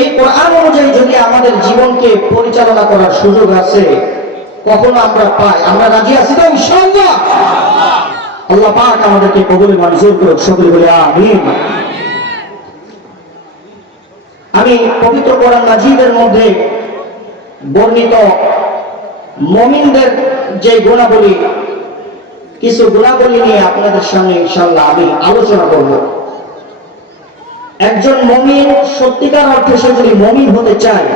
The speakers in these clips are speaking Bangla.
এই কোরআন অনুযায়ী যদি আমাদের জীবনকে পরিচালনা করার সুযোগ আছে, কখনো আমরা পাই, আমরা রাজি আছি তো ইনশাআল্লাহ। আল্লাহ পাক আমাদেরকে কবুল মঞ্জুর করুক, সকলে বলে আমিন। আমি পবিত্র কোরআন মাজিদের মধ্যে বর্ণিত মুমিনদের যে গুণাবলী, কিছু গুণাবলী নিয়ে আপনাদের সামনে ইনশাআল্লাহ আমি আলোচনা করব। একজন মুমিন সত্যিকার অর্থে সে যদি মুমিন হতে চায়,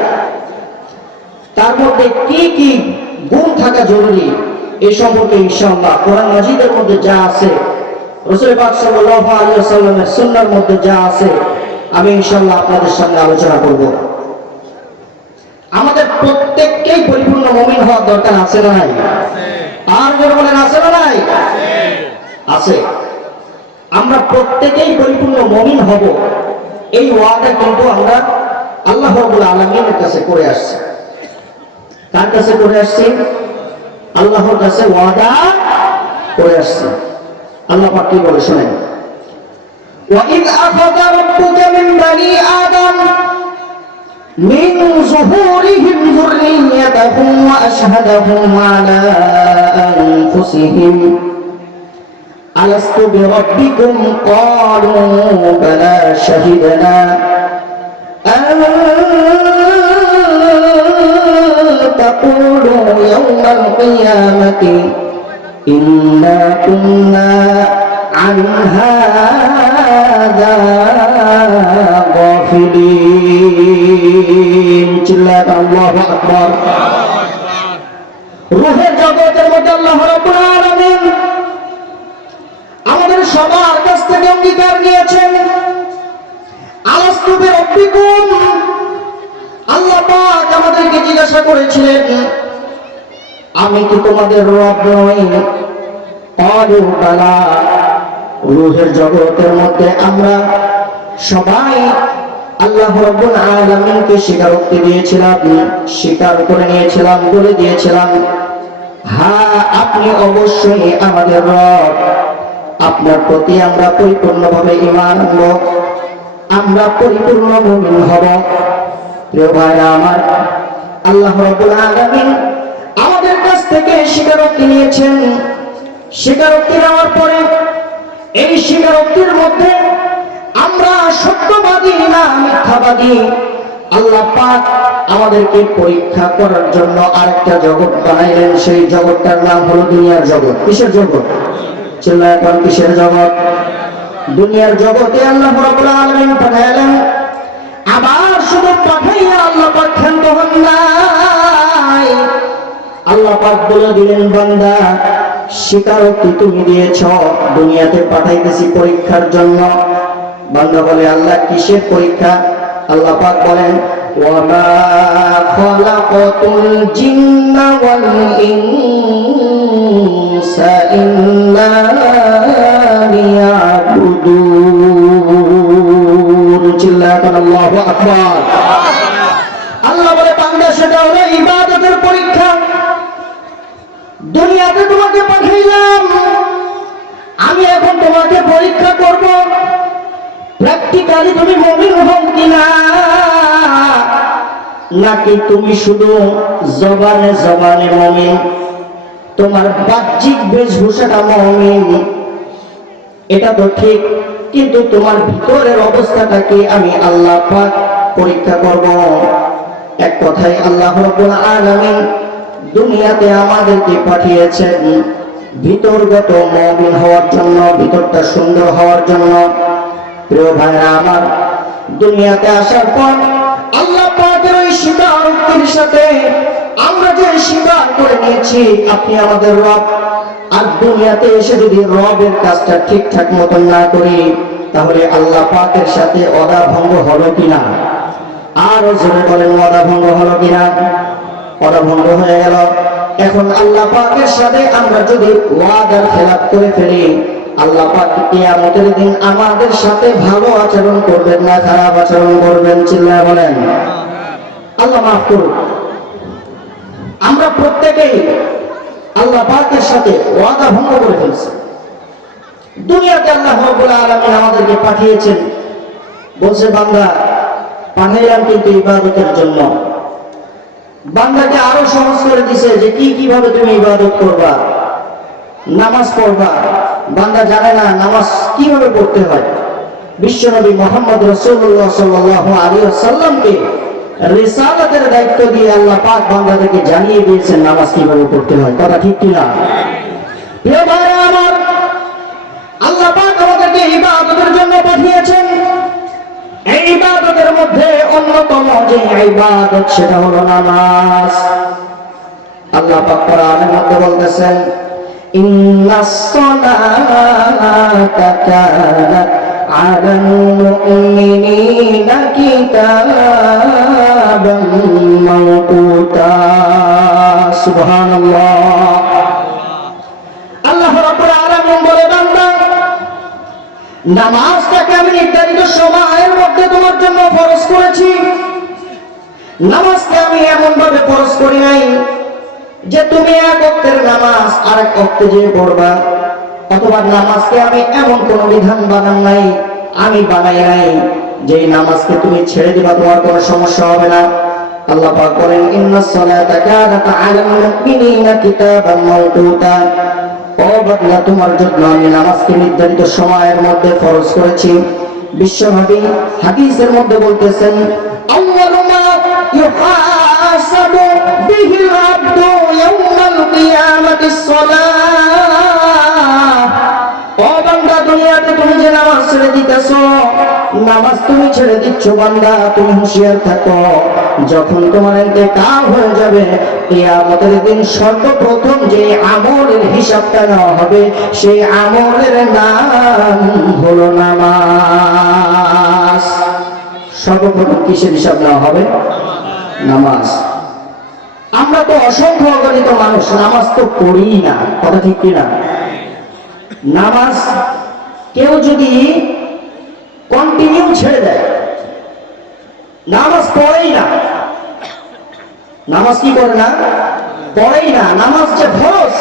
তার মধ্যে কি কি গুণ থাকা জরুরি, এই সম্পর্কে ইনশাআল্লাহ কোরআন মাজিদের মধ্যে যা আছে, রাসূল পাক সাল্লাল্লাহু আলাইহি ওয়াসাল্লামের সুন্নাহর মধ্যে যা আছে, আমি ইনশাআল্লাহ আপনাদের সামনে আলোচনা করব। আমাদের প্রত্যেককেই পরিপূর্ণ মুমিন হওয়ার দরকার আছে না নাই? আর যারা বলেন আছে না নাই? আছে। আমরা প্রত্যেকেই পরিপূর্ণ মুমিন হব, এই ওয়াদা কিন্তু আমরা আল্লাহ রাব্বুল আলামিনের কাছে করে আসছি। কার কাছে করে আসছি? আল্লাহর কাছে ওয়াদা করে আসছি। আল্লাহ পাক কি বলে শুনেন, وَإِذْ أَخَذَ رَبُّكَ مِنْ بَنِي آدَمَ مِنْ ظُهُورِهِمْ ذُرِّيَّتَهُمْ وَأَشْهَدَهُمْ عَلَى أَنفُسِهِمْ أَلَسْتُ بِرَبِّكُمْ قَالُوا بَلَى شَهِدْنَا أَنْ تَقُولُوا يَوْمَ الْقِيَامَةِ إِنَّا كُنَّا عن هذا غافلين চিল্লাত আল্লাহু আকবার। রূহের জগতের মধ্যে আল্লাহ রাব্বুল আলামিন আমাদের সবার কাছ থেকে অঙ্গীকার নিয়েছেন, আলাস্তু বিরাব্বিকুম। আল্লাহ পাক আমাদেরকে জিজ্ঞাসা করেছিলেন, আমি কি তোমাদের রব নই? ক্বালু বালা। রূহের জগতের মধ্যে আমরা সবাই আল্লাহ রাব্বুল আলামিনকে স্বীকারোক্তি দিয়েছিলাম, স্বীকার করে নিয়েছিলাম, বলে দিয়েছিলাম, হ্যাঁ আপনি অবশ্যই আমাদের রব, আপনার প্রতি আমরা পরিপূর্ণভাবে ঈমান আনবো, আমরা পরিপূর্ণ মুমিন হব। প্রিয় ভাইরা আমার, আল্লাহ রাব্বুল আলামিন আমাদের কাছ থেকে স্বীকারোক্তি নিয়েছেন। স্বীকারোক্তি নেওয়ার পরে এই স্বীকারোক্তির মধ্যে আমরা সত্যবাদী না মিথ্যাবাদী, আল্লাহ পাক আমাদেরকে পরীক্ষা করার জন্য আরেকটা জগৎ বানাইলেন। সেই জগৎটার নাম হলো দুনিয়ার জগৎ। কিসের জগৎ? চিল্লায় কোন কিসের জগৎ? দুনিয়ার জগতে আল্লাহ রাব্বুল আলামিন পাঠাইলেন। আবার শুধু পাঠাইয়া আল্লাহ পাক ক্ষান্ত হন নাই, আল্লাহ পাক বলে দিলেন, বান্দা স্বীকারোক্তি তুমি দিয়েছ, দুনিয়াতে পাঠাইতেছি পরীক্ষার জন্য। বান্দা বলে, আল্লাহ কিসের পরীক্ষা? আল্লাহ পাক বলেন, ওয়ামা খালাকাতুল জিন্না ওয়াল ইনসা ইল্লা লিয়াবুদুন। চিল্লায় আল্লাহু আকবার। আল্লাহ বলে, বান্দা সেটা হলো ইবাদতের পরীক্ষা। দুনিয়াতে তোমাকে পাঠাইলাম, আমি এখন তোমাকে পরীক্ষা করব, প্র্যাকটিক্যালি তুমি মুমিন হও কিনা, নাকি তুমি শুধু জবানে জবানে মুমিন, তোমার বাহ্যিক বেশভূষাটা মুমিন, এটা তো ঠিক, কিন্তু তোমার ভিতরের অবস্থাটাকে আমি আল্লাহ পাক পরীক্ষা করব। এক কথায় আল্লাহ রাব্বুল আলামিন দুনিয়াতে আমাদেরকে পাঠিয়েছেন ভিতরগত মুমিন হওয়ার জন্য, ভিতরটা সুন্দর হওয়ার জন্য। প্রিয় ভাইরা আমার, দুনিয়াতে আসার পর আল্লাহ পাকের ওই স্বীকারোক্তির সাথে আমরা যে স্বীকার করে নিয়েছি আপনি আমাদের রব, আর দুনিয়াতে এসে যদি রবের কাজটা ঠিকঠাক মতন না করি, তাহলে আল্লাহ পাকের সাথে ওয়াদা ভঙ্গ হলো কিনা? আর জোরে বলেন, ওয়াদা ভঙ্গ হলো কিনা? ওয়াদা ভঙ্গ হয়ে গেল। এখন আল্লাহ পাকের সাথে আমরা যদি ওয়াদার খেলাপ করে ফেলি, আল্লাহ পাক কিয়ামতের দিন আমাদের সাথে ভালো আচরণ করবেন না খারাপ আচরণ করবেন? চিল্লায় বলেন। আল্লাহ মাফ করুন। আমরা প্রত্যেকেই আল্লাহ পাকের সাথে ওয়াদা ভঙ্গ করে ফেলছি। দুনিয়াতে আল্লাহ রাব্বুল আলামিন আমাদেরকে পাঠিয়েছেন, বলছে বান্দা পাঠাইলাম কিন্তু ইবাদতের জন্য। বান্দাকে আরো সহজ করে দিছে যে কিভাবে তুমি ইবাদত করবা, নামাজ পড়বা। বান্দা জানে না নামাজ কিভাবে পড়তে হয়। বিশ্বনবী মুহাম্মদ রাসূলুল্লাহ সাল্লাল্লাহু আলাইহি ওয়াসাল্লামকে রিসালাতের দায়িত্ব দিয়ে আল্লাহ পাক বান্দাদেরকে জানিয়ে দিয়েছেন নামাজ কিভাবে পড়তে হয়। কথা ঠিক কি না? প্রিয় ভাইরা আমার, আল্লাহ পাক আমাদেরকে ইবাদতের জন্য পাঠিয়েছেন। এই ইবাদতের মধ্যে অন্যতম যে ইবাদত সেটা হলো নামাজ। আল্লাহ পাক কোরআনের মধ্যে বলতেছেন, ইন্নাস সালাতা কানাত আলাল মুমিনিনা কিতাবাম মাওকুতা। সুবহানাল্লাহ। আল্লাহ রাব্বুল আলামিন বলে, বান্দা নামাজটাকে আমি নির্ধারিত সময়ের মধ্যে তোমার জন্য ফরজ করেছি। নামাজকে আমি এমন ভাবে ফরজ করি নাই যে তুমি এক ওয়াক্তের নামাজ আরেক ওয়াক্তে যে পড়বা, অথবা নামাজকে আমি এমন কোন বিধান আমি বানাই নাই যে নামাজকে তুমি ছেড়ে দিবা, তোমার কোনো সমস্যা হবে না। আল্লাহ পাক বলেন, ইন্নাস সালাতা কানাত আলাল মুমিনিনা কিতাবাম মাওকুতা। ও বান্দা, তোমার জন্য আমি নামাজকে নির্ধারিত সময়ের মধ্যে ফরজ করেছি। বিশ্বনবী হাদিসের মধ্যে বলতেছেন, আউয়ালু মা ইউহাসাবু বিহিল আবদু ইয়াউমাল কিয়ামাতিস সালাহ। ও বান্দা, দুনিয়াতে তুমি যে নামাজ ছেড়ে দিতেছো, নামাজ তুমি ছেড়ে দিচ্ছ বান্দা, তুমি হুঁশিয়ার থাকো। যখন তোমার ইন্তেকাল হয়ে যাবে, কিয়ামতের দিন সর্বপ্রথম যে আমলের হিসাবটা নেওয়া হবে, সেই আমলের নাম হলো নামাজ। সর্বপ্রথম কিসের হিসাব নেওয়া হবে? নামাজ। আমরা তো অসংখ্য অগণিত মানুষ নামাজ তো পড়ি না। কথা ঠিক কিনা? নামাজ কেউ যদি কন্টিনিউ ছেড়ে দেয়, নামাজ পড়েই না, নামাজ কি করে না? পড়েই না। নামাজ যে ফরজ,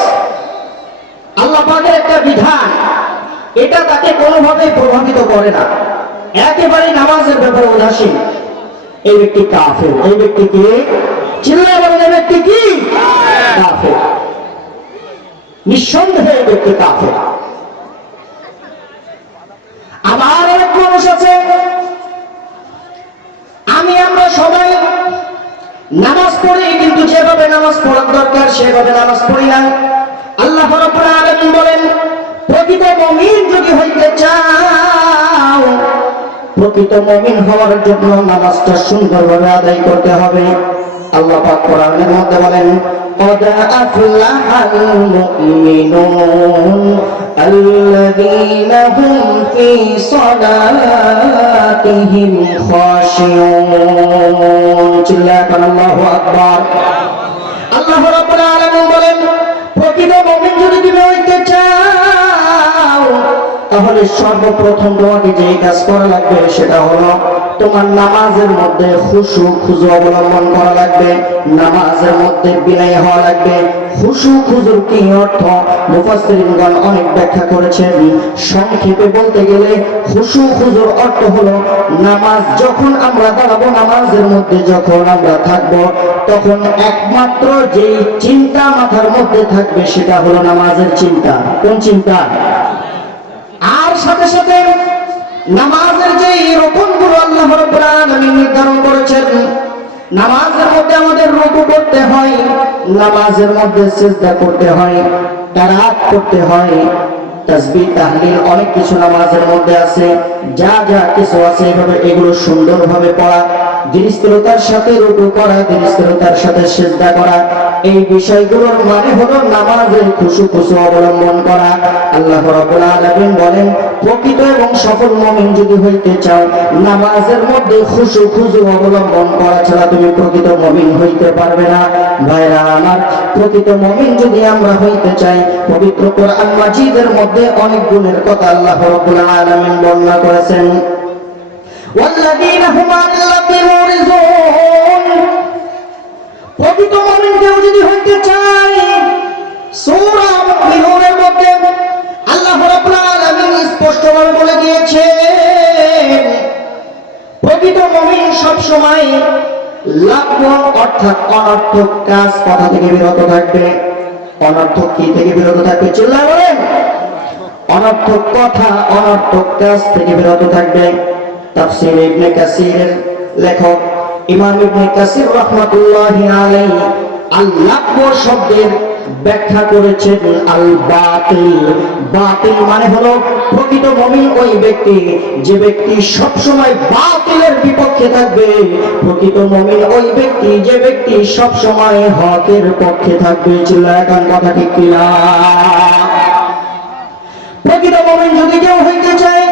আল্লাহ পাকের একটা বিধান, এটা তাকে কোনোভাবে প্রভাবিত করে না, একেবারে নামাজের ব্যাপারে উদাসীন, এই ব্যক্তি কাফের। এই ব্যক্তিকে চিল্লায় বলেন, এই ব্যক্তি কি? কাফের। নিঃসন্দেহে এই ব্যক্তি কাফের। আবার অনেক মানুষ আছে, আমরা সবাই নামাজ পড়ি, কিন্তু যেভাবে নামাজ পড়ার দরকার সেভাবে নামাজ পড়ি না। আল্লাহ রাব্বুল আলামিন বলেন, প্রকৃত মুমিন যদি হইতে চাও, প্রকৃত মুমিন হওয়ার জন্য নামাজটা সুন্দরভাবে আদায় করতে হবে। আল্লাহ পাক কোরআনের মধ্যে বলেন, قد أفلح المؤمنون الذين هم في صلاتهم خاشعون। চিল্লায় আল্লাহু আকবার। আল্লাহ রাব্বুল আলামিন বলেন, প্রকৃত মুমিন যদি তুমি হইতে চাও, তাহলে সর্বপ্রথম তোমাকে যে কাজ করা লাগবে সেটা হলো তোমার নামাজের মধ্যে খুশু খুজু অবলম্বন করা লাগবে, নামাজের মধ্যে বিনয় হওয়া লাগবে। খুশু খুজুর কি অর্থ মুফাসসিরিনগণ অনেক ব্যাখ্যা করেছেন। সংক্ষেপে বলতে গেলে খুশু খুজুর অর্থ হলো নামাজ যখন আমরা দাঁড়াবো, নামাজের মধ্যে যখন আমরা থাকবো, তখন একমাত্র যেই চিন্তা মাথার মধ্যে থাকবে সেটা হলো নামাজের চিন্তা। কোন চিন্তা? আর সাথে সাথে নামাজের যে রকমগুলো আল্লাহ রাব্বুল আলামিন নির্ধারণ করেছেন, নামাজের মধ্যে আমাদের রুকু করতে হয়, নামাজের মধ্যে সিজদা করতে হয়, কিরাত করতে হয়, তাসবিহ তাহলিল অনেক কিছু নামাজের মধ্যে আছে। যা যা কিছু আছে এগুলো সুন্দরভাবে পড়া, দৃঢ়তার সাথে রুকু করা, দৃঢ়তার সাথে সিজদা করা, এই বিষয়গুলোর মানে হলো নামাজের খুশু খুশু অবলম্বন করা। আল্লাহ রাব্বুল আলামিন বলেন, প্রকৃত এবং সফল মুমিন যদি হইতে চাও, নামাজের মধ্যে খুশু খুশু অবলম্বন করা ছাড়া তুমি প্রকৃত মুমিন হইতে পারবে না। ভাইরা আমার, প্রকৃত মুমিন যদি আমরা হইতে চাই, পবিত্র কোরআন মাজিদের মধ্যে অনেক গুণের কথা আল্লাহ রাব্বুল আলামিন বর্ণনা করেছেন। ওয়াল্লাযীনা হুম আনিল লাগwi মুরিজুন। প্রকৃত মুমিন কেউ যদি হইতে চায়, সূরা মুমিনুনের মধ্যে আল্লাহ রাব্বুল আলামিন স্পষ্টভাবে বলে দিয়েছেন, প্রকৃত মুমিন সব লাঘব অর্থাৎ অনর্থক কাজ কথা থেকে বিরত থাকবে। অনর্থক কি থেকে বিরত থাকবে? চিল্লায় বলেন। অনর্থক কথা অনর্থক কাজ থেকে বিরত থাকবে। তাফসীর ইবনে কাসিরের লেখক ইমাম ইবনে কাসির রাহমাতুল্লাহি আলাইহি আল-লাঘব শব্দের ব্যাখ্যা করেছেন আল বাতিল। বাতিল মানে হলো প্রকৃত মুমিন ওই ব্যক্তি যে ব্যক্তি সব সময় বাতিলের বিপক্ষে থাকবে। প্রকৃত মুমিন ওই ব্যক্তি যে ব্যক্তি সব সময় হকের পক্ষে থাকবে। চিল্লায় কোন কথা ঠিক কিনা? প্রকৃত মুমিন যদি কেউ হইতে চায়,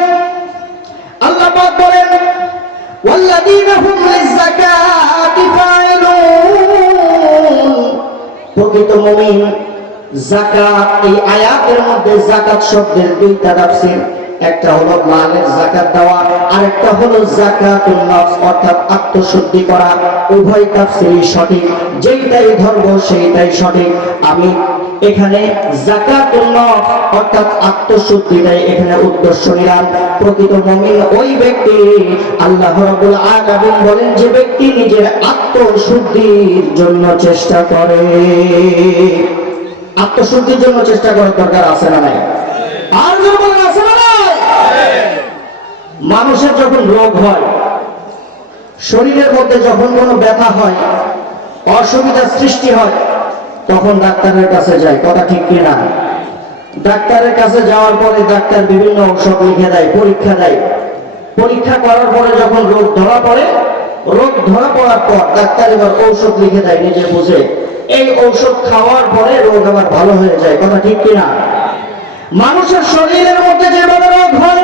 আল্লাহ পাক বলেন ওয়াল্লাযীনা হুম লিয-যাকাতি ফাইলুন। প্রকৃত মুমিন যাকাত, এই আয়াতের মধ্যে যাকাত শব্দের দুইটা তাফসীর, একটা হলো মালের যাকাত দেওয়া, আর একটা হলো যাকাতুন নফস অর্থাৎ আত্মশুদ্ধি করা। উভয় তাফসীরই সঠিক, যেইটাই ধরব সেইটাই সঠিক। আমি এখানে যাকাতুন নফস অর্থাৎ আত্মশুদ্ধিটাই এখানে উদ্দেশ্য নিলাম। প্রকৃত মুমিন ওই ব্যক্তি, আল্লাহ রাব্বুল আলামিন বলেন যে ব্যক্তি নিজের আত্মশুদ্ধির জন্য চেষ্টা করে। আত্মশুদ্ধির জন্য চেষ্টা করার দরকার আছে না নাই? আর যখন আছে না নাই? মানুষের যখন রোগ হয়, শরীরের মধ্যে যখন কোনো ব্যথা হয়, অসুবিধা সৃষ্টি হয়, তখন ডাক্তারের কাছে যায়। কথা ঠিক কিনা? ডাক্তারের কাছে যাওয়ার পরে ডাক্তার বিভিন্ন ঔষধ লিখে দেয়, পরীক্ষা দেয়। পরীক্ষা করার পরে যখন রোগ ধরা পড়ে, রোগ ধরা পড়ার পর ডাক্তার এবার ঔষধ লিখে দেয় নিজে বুঝে। এই ঔষধ খাওয়ার পরে রোগ আবার ভালো হয়ে যায়। কথা ঠিক কিনা? মানুষের শরীরের মধ্যে যেভাবে রোগ হয়,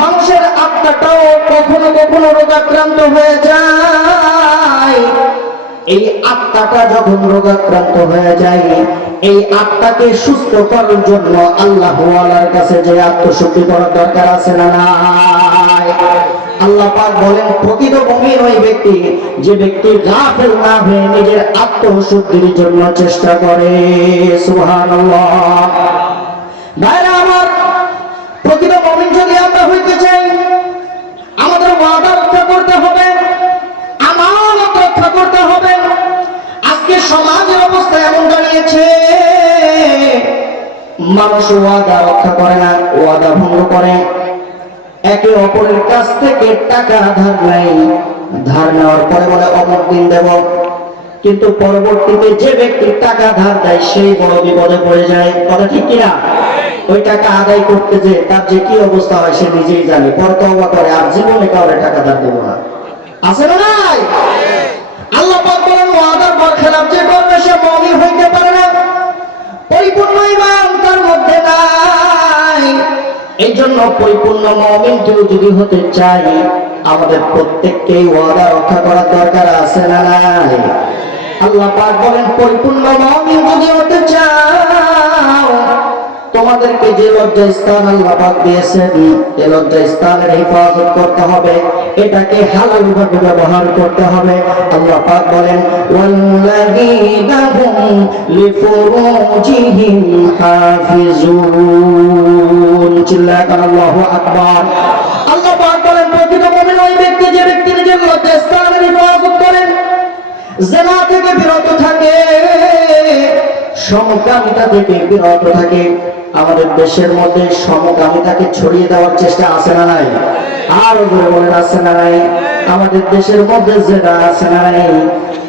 মানুষের আত্মাটাও কখনো কখনো রোগাক্রান্ত হয়ে যায়। এই আত্মাটা যখন রোগাক্রান্ত হয়ে যায়, এই আত্মাকে সুস্থ করার জন্য আল্লাহ ওয়ালার কাছে যে আত্মশুদ্ধি করার দরকার আছে না নাই? আল্লাহ পাক বলেন প্রকৃত মুমিন ওই ব্যক্তি যে ব্যক্তি গাফিল না হয়ে নিজের আত্মশুদ্ধির জন্য চেষ্টা করে। সুবহানাল্লাহ। ভাইরা আমার, প্রকৃত মুমিন যদি আমরা হইতে চাই, আমাদের ওয়াদা রক্ষা করতে হবে, আমানত রক্ষা করতে হবে। আজকে সমাজের অবস্থা এমন দাঁড়িয়েছে, মানুষ ওয়াদা রক্ষা করে না, ওয়াদা ভঙ্গ করে। একে অপরের কাছ থেকে টাকা ধার নেয়, ধার নেওয়ার পরে বলে অমুক দিন দেব, কিন্তু পরবর্তীতে যে ব্যক্তি টাকা ধার দেয় সেই বড় বিপদে পড়ে যায়। কথা ঠিক কিনা? ওই টাকা আদায় করতে যে তার যে কি অবস্থা হয় সে নিজেই জানে, পরে তওবা করে আর জীবনে কাউরে টাকা ধার দেব না। আছে না নাই? আল্লাহ পাক বলেন ওয়াদার বরখেলাপ যে করবে সে মুমিন হইতে পারে না, পরিপূর্ণ ঈমান তার মধ্যে নাই। এই জন্য পরিপূর্ণ মুমিন কেউ যদি হতে চাই, আমাদের প্রত্যেককেই ওয়াদা রক্ষা করার দরকার আছে না নাই? আল্লাহ পাক বলেন পরিপূর্ণ মুমিন যদি হতে চাও, তোমাদেরকে যে লজ্জাস্থান আল্লাহ পাক দিয়েছেন, এই লজ্জাস্থানের হেফাজত করতে হবে, এটাকে হালাল ভাবে ব্যবহার করতে হবে। আল্লাহ পাক বলেন ওয়াল্লাযীনা হুম লিফুরুজিহিম হাফিজুন। চিল্লায় বলেন আল্লাহু আকবার। আল্লাহ পাক বলেন প্রকৃত মুমিন ওই ব্যক্তি যে ব্যক্তি নিজের লজ্জাস্থানের হেফাজত করেন, জিনা থেকে বিরত থাকে, সমকামিতা থেকে বিরত থাকে। আমাদের দেশের মধ্যে সমকামিতাকে ছড়িয়ে দেওয়ার চেষ্টা আছে না নাই? আর বলেন আছে না নাই? আমাদের দেশের মধ্যে জিনা আছে না নাই?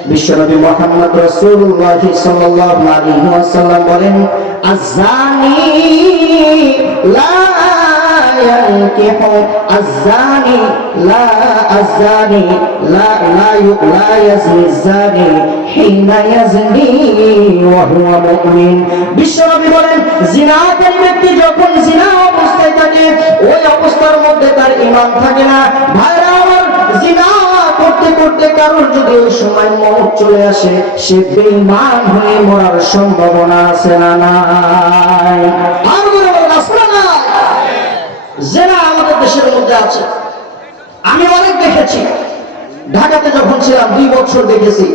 বিশ্বনবী মুহাম্মদ রাসূলুল্লাহ সাল্লাল্লাহু আলাইহি ওয়াসাল্লাম বলেন আয-যানি লা ইয়ানকিহু আয-যানি লা আয-যানি লা ইয়াzni আয-যানি হিনা ইয়াzni ওয়া হুয়া মুমিন। বিশ্বনবী বলেন জিনাকারী ব্যক্তি যখন জিনা অবস্থায় থাকে, ওই অবস্থার মধ্যে তার ঈমান থাকে না। ভাইরা আমার, জিনা করতে করতে কারোর যদি ওই সময় মওত চলে আসে, সে বেঈমান হয়ে মরার সম্ভাবনা আছে না নাই? আর বলেন আছে না নাই? জিনা আমাদের দেশের মধ্যে আছে। আমি অনেক দেখেছি, ঢাকাতে যখন ছিলাম 2 বছর দেখেছি,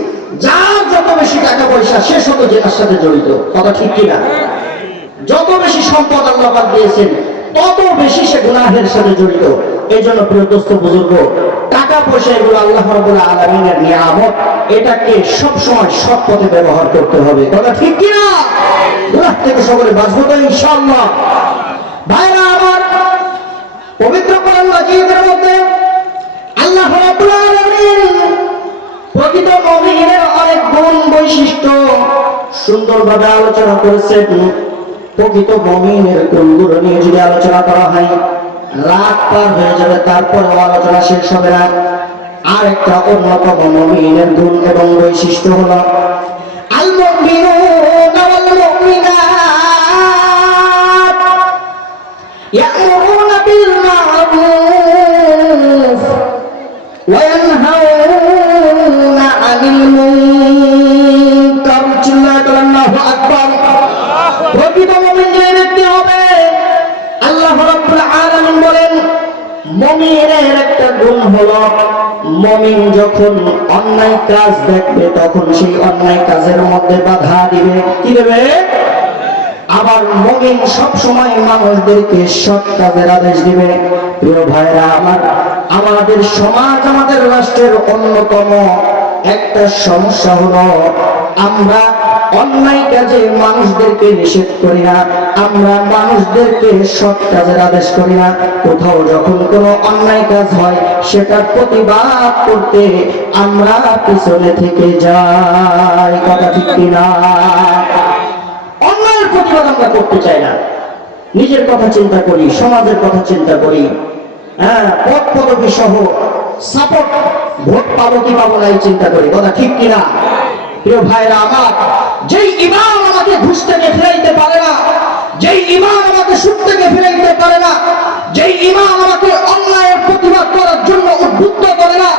যার যত বেশি টাকা পয়সা সে শত জিনার সাথে জড়িত। কথা ঠিক কিনা? যত বেশি সম্পদ আল্লাহ পাক দিয়েছেন তত বেশি সে গুনাহের সাথে জড়িত। এই জন্য প্রিয় দোস্ত বুজুর্গ, টাকা পয়সা এগুলো আল্লাহ রাব্বুল আলামিনের নিয়ামত, এটাকে সব সময় সৎ পথে ব্যবহার করতে হবে। কথা ঠিক কি না? গুনাহ থেকে সকলে বাঁচবো তো ইনশাআল্লাহ। ভাইরা আমার, পবিত্র কোরআন মাজিদের মধ্যে আল্লাহ রাব্বুল আলামিন প্রকৃত মুমিনের অনেক গুণ বৈশিষ্ট্য সুন্দরভাবে আলোচনা করেছেন। প্রকৃত মুমিনের গুণগুলো নিয়ে যদি আলোচনা করা হয় রাত পার হয়ে যাবে, তারপরে আলোচনা শেষ হবে না। আর একটা অন্যতম মুমিনের গুণ এবং বৈশিষ্ট্য হলো আল মুমিনুনা ওয়াল মুমিনাত ইয়ামুরুনা বিল মা'রুফ ওয়া ইয়ানহাউনা আনিল মুনকার। আল্লাহু আকবার। প্রকৃত মুমিন যে ব্যক্তি হবে, আল্লাহ রাব্বুল আলামিন বলেন মুমিনের একটা গুণ হলো মুমিন যখন অন্যায় কাজ দেখবে তখন সেই অন্যায় কাজের মধ্যে বাধা দিবে। কি দেবে? আবার মুমিন সব সময় মানুষদেরকে সৎ কাজের আদেশ দিবে। প্রিয় ভাইরা আমার, আমাদের সমাজ, আমাদের রাষ্ট্রের অন্যতম একটা সমস্যা হলো আমরা অন্যায় কাজে মানুষদেরকে নিষেধ করি না, আমরা মানুষদেরকে সৎ কাজের আদেশ করি না। কোথাও যখন কোনো অন্যায় কাজ হয় সেটার প্রতিবাদ করতে আমরা পিছনে থেকে যাই। কথা ঠিক কিনা? অন্যায়ের প্রতিবাদ আমরা করতে চাই না, নিজের কথা চিন্তা করি, সমাজের কথা চিন্তা করি। হ্যাঁ, পদ পদবী সহ সাপোর্ট, ভোট পাবো কি পাবো না এই চিন্তা করি। কথা ঠিক কিনা? প্রিয় ভাইরা আমার, যেই ইমাম আমাকে ঘুষ থেকে ফিরাইতে পারে না, যেই ইমাম আমাকে সুদ থেকে ফিরাইতে পারে না, যেই ইমাম আমাকে অন্যায়ের প্রতিবাদ করার জন্য উদ্বুদ্ধ করে না,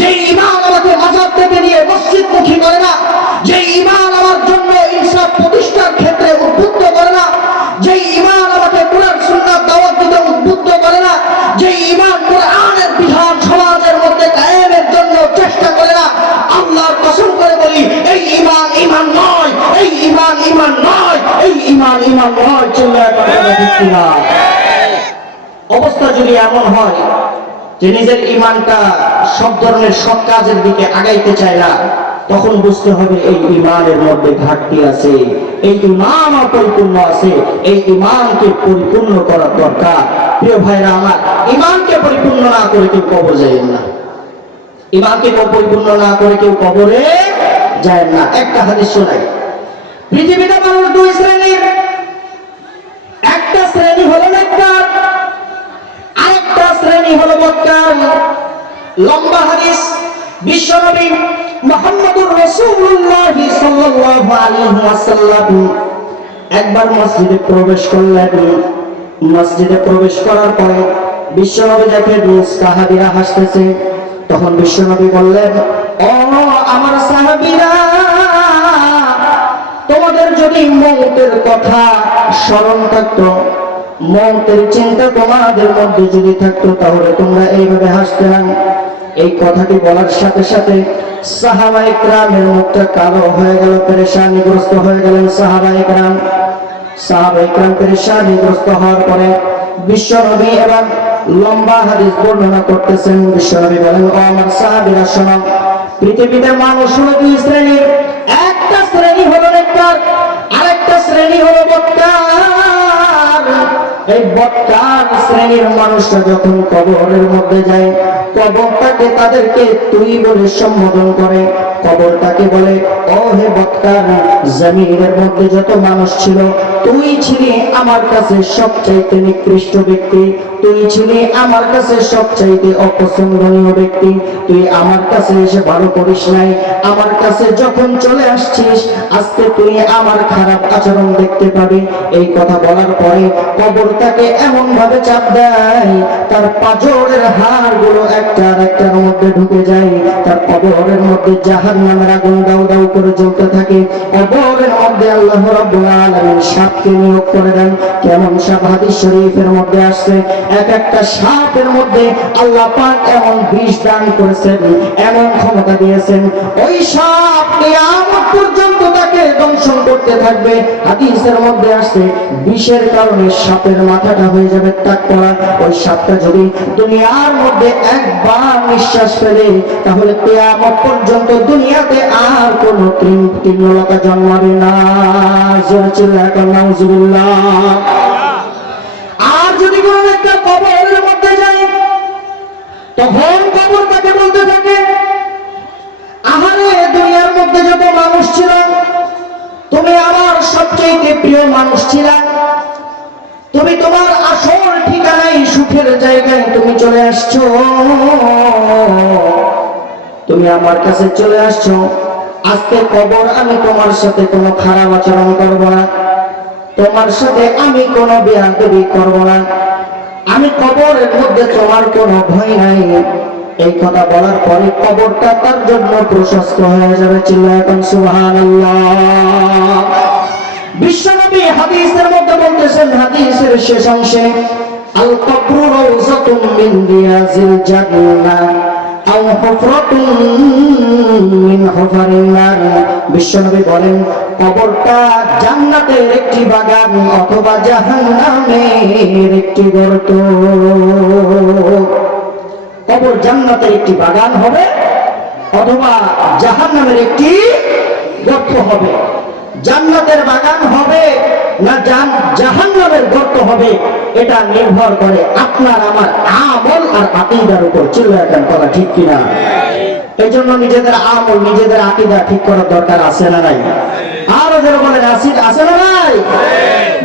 যেই ইমাম আমাকে মাজার থেকে নিয়ে মসজিদমুখী করে না, যেই ইমাম আমার জন্য ইনসাফ প্রতিষ্ঠার ক্ষেত্রে উদ্বুদ্ধ করে না, যেই ইমাম আমাকে কোরআন সুন্নাত দাওয়াত দিতে উদ্বুদ্ধ করে না, যেই ইমাম কোরআনের বিধান সমাজের মধ্যে কায়েমের জন্য চেষ্টা করে না, আল্লাহর কসম করে বলি এই ঈমান ঈমান নয়, এই ঈমান ঈমান নয়, এই ঈমান ঈমান নয়। চিল্লায় কথা ঠিক না? অবস্থা যদি এমন হয় যে নিজের ঈমানটা সব ধরনের সৎ কাজের দিকে আগাইতে চায় না, তখন বুঝতে হবে এই ঈমানের মধ্যে ঘাটতি আছে, এই ঈমান অপরিপূর্ণ আছে, এই ঈমানকে পরিপূর্ণ করার দরকার। প্রিয় ভাইরা আমার, ঈমানকে পরিপূর্ণ না করে কেউ কবর যাবেন না, ঈমানকে পরিপূর্ণ না করে কেউ কবরে যায় না। একটা হাদিস শোনাই, পৃথিবীতে মানুষ দুই শ্রেণীর, একটা শ্রেণী হলো নেককার, আরেকটা শ্রেণী হলো বদকার। লম্বা হাদিস, বিশ্বনবী মুহাম্মদুর রাসূলুল্লাহ সাল্লাল্লাহু আলাইহি ওয়াসাল্লাম একবার মসজিদে প্রবেশ করলেন। মসজিদে প্রবেশ করার পরে বিশ্বনবী দেখে সাহাবীরা হাসতেছে। তখন বিশ্বনবী বললেন, ও আমার সাহাবীরা, তোমাদের যদি মৌতের কথা স্মরণ থাকতো, মৌতের চিন্তা তোমাদের মধ্যে যদি থাকতো, তাহলে তোমরা এইভাবে হাসতে না। এই কথাটি বলার সাথে সাথে সাহাবায়ে কেরামের মুখটা কালো হয়ে গেল, পেরেশানিগ্রস্ত হয়ে গেলেন সাহাবায়ে কেরাম। সাহাবায়ে কেরাম পেরেশানিগ্রস্ত হওয়ার পরে বিশ্বনবী এবার লম্বা হাদিস বর্ণনা করতেছেন। বিশ্বনবী বলেন, ও আমার সাহাবীরা শোনো, পৃথিবীতে মানুষ হলো দুই শ্রেণীর, একটা শ্রেণী হলো নেককার, আরেকটা শ্রেণী হলো বদকার। এই বদকার শ্রেণীর মানুষরা যখন কবরের মধ্যে যায়, কবরটাকে তাদেরকে তুই বলে সম্বোধন করে। কবরটাকে বলে, ও হে বদকার, জমিনের মধ্যে যত মানুষ ছিল, তুই ছিলি আমার কাছে সবচাইতে নিকৃষ্ট ব্যক্তি, তুই ছিলি আমার কাছে সবচাইতে অপছন্দনীয় ব্যক্তি, তুই আমার কাছে এসে ভালো করিস নাই, আমার কাছে যখন চলে আসছিস আজকে তুই আমার খারাপ আচরণ দেখতে পাবি। এই কথা বলার পরে কবর তাকে এমন ভাবে চাপ দেয়, তার পাঁজরের হাড়গুলো একটার একটার মধ্যে ঢুকে যায়, তার কবরের মধ্যে জাহান্নামের আগুন দাউ দাউ করে জ্বলতে থাকে। কবরের মধ্যে আল্লাহ রাব্বুল আলামিন সাপ সাপকে নিয়োগ করে দেন। কেমন সাপ? হাদিস শরীফের মধ্যে আসছে এক একটা সাপের মধ্যে আল্লাহ পাক এমন বিষ দান করেছেন, এমন ক্ষমতা দিয়েছেন, ওই সাপ কিয়ামত পর্যন্ত তাকে দংশন করতে থাকবে। হাদিসের মধ্যে আসছে বিষের কারণে সাপের মাথাটা হয়ে যাবে টাক করা। ওই সাপটা যদি দুনিয়ার মধ্যে একবার নিঃশ্বাস ফেলে তাহলে কিয়ামত পর্যন্ত দুনিয়াতে আর কোনো তৃণলতা জন্মাবে না। নাউজুবিল্লাহ। আর যদি কোনো একটা কবরের মধ্যে যায় তখন কবর তাকে বলতে থাকে, আহারে দুনিয়ার মধ্যে যত মানুষ ছিল তুমি আমার সবচেয়ে প্রিয় মানুষ ছিলা, তুমি তোমার আসল ঠিকানায় সুখের জায়গায় তুমি চলে আসছো, তুমি আমার কাছে চলে আসছো। আজকে কবর আমি তোমার সাথে কোনো খারাপ আচরণ করব না, তোমার সাথে আমি কোনো বেয়াদবি করব না, আমি কবরের মধ্যে তোমার কোনো ভয় নাই। এই কথা বলার পরে কবরটা তার জন্য প্রশস্ত হয়ে যাবে। চিল্লায় এখন সুবহানাল্লাহ। বিশ্বনবী হাদিসের মধ্যে বলতেছেন, হাদিসের শেষ অংশে, আল কবরু রাউযাতুম মিন রিয়াজিল জান্নাহ আও হুফরাতুম মিন হুফারিন নার। বিশ্বনবী বলেন কবরটা জান্নাতের একটি বাগান অথবা জাহান্নামের একটি গর্ত। কবর জান্নাতের একটি বাগান হবে অথবা জাহান্নামের একটি গর্ত হবে। জান্নাতের বাগান হবে না জাহান্নামের গর্ত হবে, এটা নির্ভর করে আপনার আমার আমল আর আকীদার উপর। চিল্লায় এখন কথা ঠিক কিনা? এই জন্য নিজেদের আমল নিজেদের আকীদা ঠিক করার দরকার আছে না নাই? আরো যারা বলেন আছে না নাই?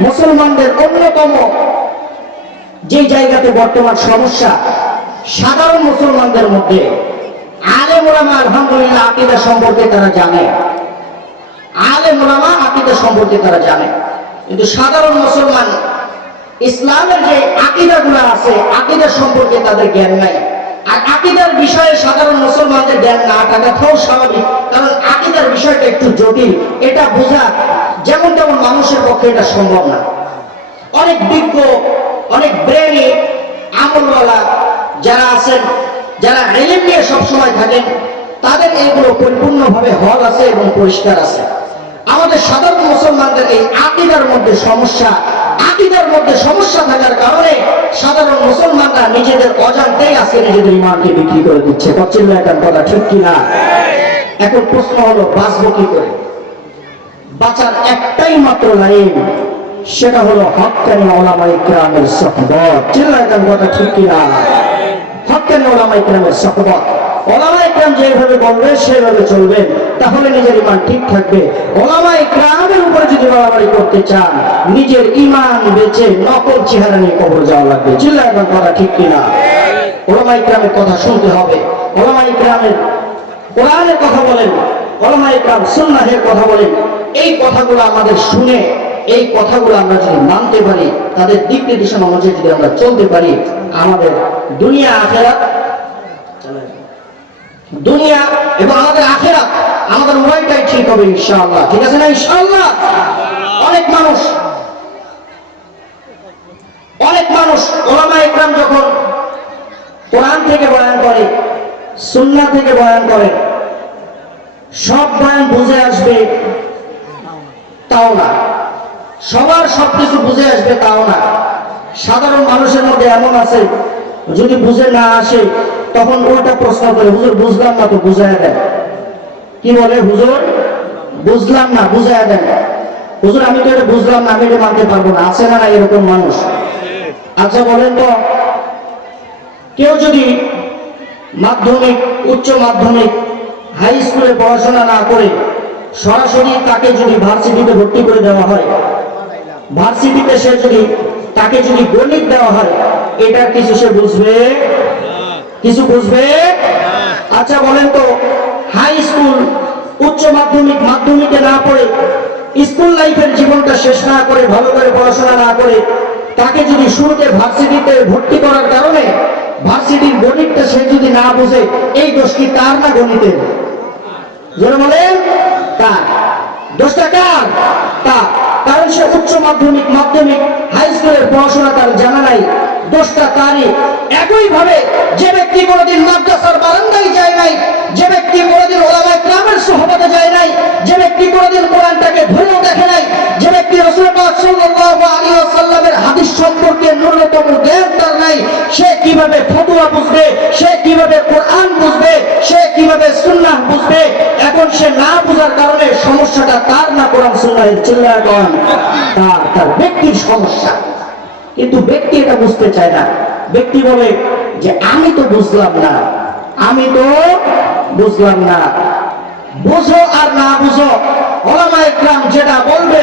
মুসলমানদের অন্যতম যে জায়গাতে বর্তমান সমস্যা, সাধারণ মুসলমানদের মধ্যে আলেম ওলামা আলহামদুলিল্লাহ আকীদা সম্পর্কে তারা জানে, আলেম ওলামা আকীদা সম্পর্কে তারা জানে, কিন্তু সাধারণ মুসলমান ইসলামের যে আকীদাগুলো আছে আকীদা সম্পর্কে তাদের জ্ঞান নাই। আর আকীদার বিষয়ে সাধারণ মুসলমানদের জ্ঞান না থাকাটাও স্বাভাবিক, কারণ আকীদার বিষয়টা একটু জটিল, এটা বোঝা যেমন তেমন মানুষের পক্ষে এটা সম্ভব না। অনেক বিজ্ঞ, অনেক ব্রেনি আমলওয়ালা যারা আছেন, যারা ইলম নিয়ে সবসময় থাকেন, তাদের এইগুলো পরিপূর্ণভাবে হল আছে এবং পরিষ্কার আছে। আমাদের সাধারণ মুসলমানদের এই আকীদার মধ্যে সমস্যা, আকীদার মধ্যে সমস্যা থাকার কারণে সাধারণ মুসলমানরা নিজেদের অজান্তেই আজকে নিজেদের ঈমানকে বিক্রি করে দিচ্ছে। বলছিল একটা কথা ঠিক কিনা? এখন প্রশ্ন হলো বাঁচবো কি করে? বাঁচার একটাই মাত্র লাইন, সেটা হলো হক্কানি উলামায়ে কিরামের সুহবত। চিল্লায় একটা কথা ঠিক কিনা? হক্কানি উলামায়ে কিরামের সুহবত। উলামায়ে কিরাম যেভাবে বলবে সেভাবে চলবেন, তাহলে নিজের ঈমান ঠিক থাকবে। উলামায়ে কিরামের উপরে যদি বাড়াবাড়ি করতে চান, নিজের ঈমান বেচে নকল চেহারা নিয়ে কবর যাওয়া লাগবে। চিল্লায় একটা কথা ঠিক কিনা? উলামায়ে কিরামের কথা শুনতে হবে। উলামায়ে কিরামের কোরআনের কথা বলেন, উলামায়ে কিরাম সুন্নাহের কথা বলেন। এই কথাগুলো আমাদের শুনে, এই কথাগুলো আমরা যদি মানতে পারি, তাদের দিক নির্দেশনা অনুযায়ী যদি আমরা চলতে পারি, আমাদের দুনিয়া আখিরাত, দুনিয়া এবং আমাদের আখিরাত, আমাদের উভয়টাই ঠিক হবে ইনশাআল্লাহ। ঠিক আছে না ইনশাআল্লাহ? অনেক মানুষ উলামায়ে ইকরাম যখন কোরআন থেকে বয়ান করে, সুন্নাহ থেকে বয়ান করে, সব বয়ান বুঝে আসবে তাও না, সবার সবকিছু বুঝে আসবে তাও না। সাধারণ মানুষের মধ্যে এমন আছে, যদি বুঝে না আসে তখন ওটা প্রশ্ন করে, হুজুর বুঝলাম না তো বুঝাইয়া দেন। কি বলে? হুজুর বুঝলাম না, বুঝাইয়া দেন। হুজুর আমি তো এটা বুঝলাম না, আমি এটা মানতে পারবো না। আছে না না এরকম মানুষ? আচ্ছা বলেন তো, কেউ যদি মাধ্যমিক, উচ্চ মাধ্যমিক, হাই স্কুলে পড়াশোনা না করে সরাসরি তাকে যদি ভার্সিটিতে ভর্তি করে দেওয়া হয়, ভার্সিটিতে সে যদি তাকে যদি গণিত দেওয়া হয়, এটা কিছু সে বুঝবে? কিছু বুঝবে? আচ্ছা বলেন তো, হাই স্কুল, উচ্চ মাধ্যমিক, মাধ্যমিকে না পড়ে, স্কুল লাইফের জীবনটা শেষ না করে, ভালো করে পড়াশোনা না করে, তাকে যদি শুরুতে ভার্সিটিতে ভর্তি করার কারণে ভার্সিটির গণিতটা সে যদি না বুঝে, এই দোষ কি তার না গণিতের? জোরে বলেন, তার। দোষটা কার? তার। কারণ সে উচ্চ মাধ্যমিক মাধ্যমিক হাই স্কুলের পড়াশোনা তার জানা নাই, দোষটা তারই। একইভাবে যে ব্যক্তি কোনোদিন মাদ্রাসার বারান্দায় যায় নাই, যে ব্যক্তি কোনোদিন ওলামায়ে কেরামের সুহবতে যায় নাই, যে ব্যক্তি কোনোদিন কোরআনটাকে ধরেও দেখে নাই, যে ব্যক্তি রাসূল পাক সাল্লাল্লাহু আলাইহি ওয়াসাল্লামের হাদিস সম্পর্কে ন্যূনতম জ্ঞান তার নাই, সে কিভাবে ফতোয়া বুঝবে, সে কিভাবে কোরআন বুঝবে, সে কিভাবে সুন্নাহ বুঝবে? এখন সে না বুঝার কারণে সমস্যাটা তার না, কোরআন সুন্নাহের চিল্লায় কোরআন তার ব্যক্তির সমস্যা। কিন্তু ব্যক্তি এটা বুঝতে চায় না। ব্যক্তি বলে যে আমি তো বুঝলাম না, আমি তো বুঝলাম না। বুঝো আর না বুঝো, ওলামায়ে কেরাম যেটা বলবে,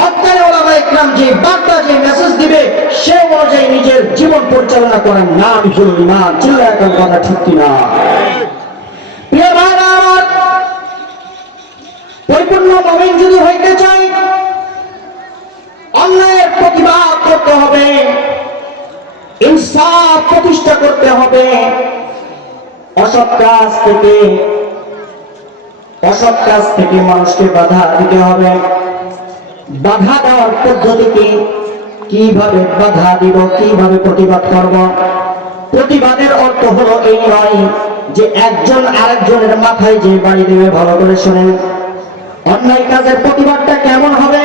হক্কানি ওলামায়ে কেরাম যে বার্তা, যে মেসেজ দিবে, সে অনুযায়ী নিজের জীবন পরিচালনা করার নাম হলো ঈমান। চিল্লায় কোন কথা ঠিক কিনা? প্রিয় ভাইরা আমার, পরিপূর্ণ মুমিন যদি হইতে চাই, অন্যায়ের প্রতিবাদ করতে হবে, ইনসাফ প্রতিষ্ঠা করতে হবে, অসৎ কাজ থেকে মানুষকে বাধা দিতে হবে। বাধা দেওয়ার পদ্ধতি কি? কিভাবে বাধা দিব, কিভাবে প্রতিবাদ করব? প্রতিবাদের অর্থ হলো এই নয় যে একজন আরেকজনের মাথায় যে বাড়ি দেবে। ভালো করে শুনেন, অন্যায় কাজের প্রতিবাদটা কেমন হবে?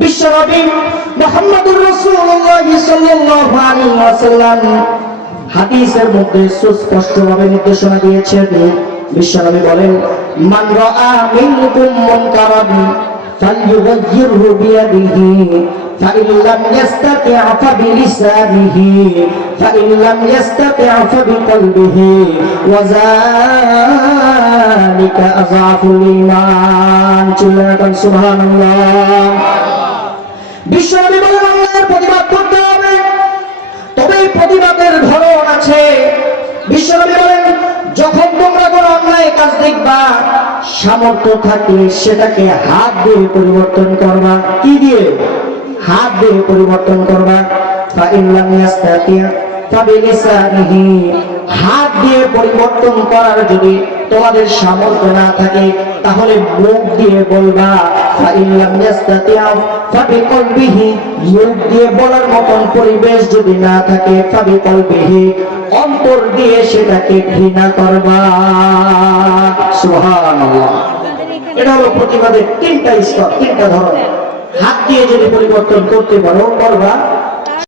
বিশ্বনবী মুহাম্মদুর রাসূলুল্লাহ সাল্লাল্লাহু আলাইহি ওয়াসাল্লাম হাদিসের মধ্যে সুস্পষ্টভাবে নির্দেশনা দিয়েছেন। বিশ্বনবী বলেন, মান রাআ মিনকুম মুনকারান ফালইউগাইয়িরহু বিয়াদিহি ফাইন লাম ইস্তাতি' ফাবিলিসানিহি ফাইন লাম ইস্তাতি' ফাবিকলবিহি ওয়া যালিকা আযআফুল ঈমান। চিল্লায়া সুবহানাল্লাহ। বিশ্বনবী বলেন, অন্যায়ের প্রতিবাদ করতে হবে, তবে এই প্রতিবাদের ধরন আছে। বিশ্বনবী বলেন, যখন তোমরা কোনো অন্যায় কাজ দেখবা, সামর্থ্য থাকলে সেটাকে হাত দিয়ে পরিবর্তন করবা। কি দিয়ে? হাত দিয়ে পরিবর্তন করবা। ফাইন লাম ইস্তাতি' ফাবিলিসানিহি, হাত দিয়ে পরিবর্তন করার যদি তোমাদের সামর্থ্য না থাকে, তাহলে মুখ দিয়ে বলবা। ফাইন লাম ইস্তাতি' ফাবিকলবিহি, মুখ দিয়ে বলার মতন পরিবেশ যদি না থাকে, ফাবিকলবিহি, অন্তর দিয়ে সেটাকে ঘৃণা করবা। সুবহানাল্লাহ। এটা হলো প্রতিবাদের তিনটা স্তর, তিনটা ধরন। হাত দিয়ে যদি পরিবর্তন করতে পারো করবা,